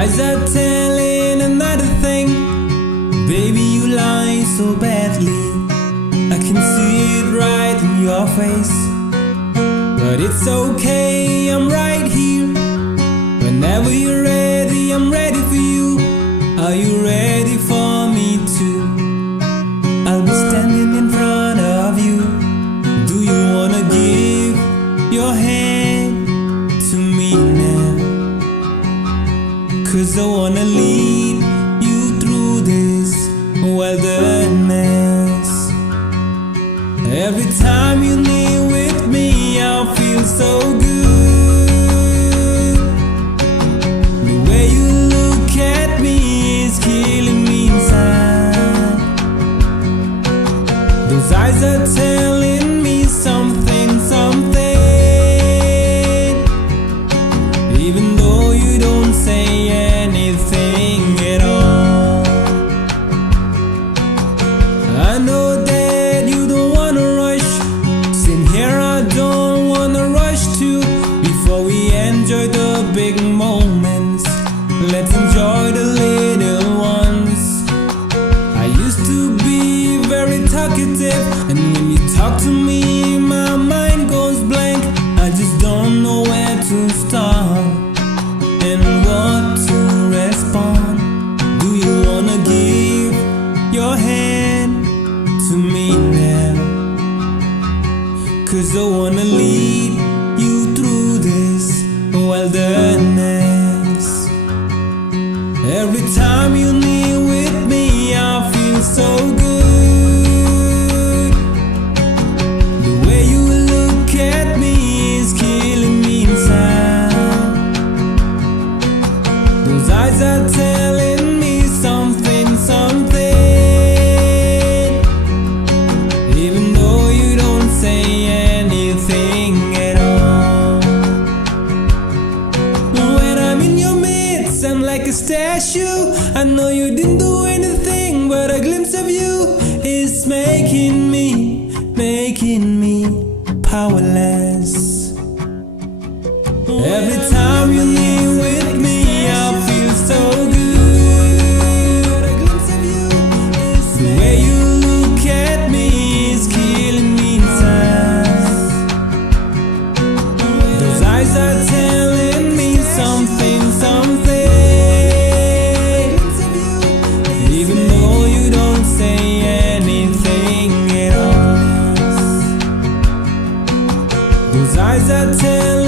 eyes are telling another thing. Baby, you lie so badly. I can see it right in your face. But it's okay, I'm right here. Whenever you're ready, I'm ready for you. Are you ready for me too? I'll be standing in front of you. Do you wanna give your hand to me now? 'Cause I wanna lead you through this wilderness. Every time you're near with me, I feel so good. The way you look at me is killing me inside. Those eyes are telling me something, something. Even though you don't say anything at all. I know that you don't wanna rush. Sitting here, I don't wanna rush too. Before we enjoy the big moments, let's enjoy the little ones. I used to be very talkative, and when you talk to me, my mind goes blank. I just don't know where to start and what to respond. Do you wanna give your hand to me now? 'Cause I wanna lead you through this wilderness. Every time you're near with me, I feel so good. The way you look at me is killing me inside. Those eyes are telling me something, something. Even though you don't say anything at all. When I'm in your midst, I'm like a statue. I know you didn't do anything, but a glimpse of you is making me powerless. Every time you're near with me, I feel so good. A glimpse of you is the way you look at me is killing me inside. Those eyes are telling me something, something. Even though you don't say anything at all. Those eyes are telling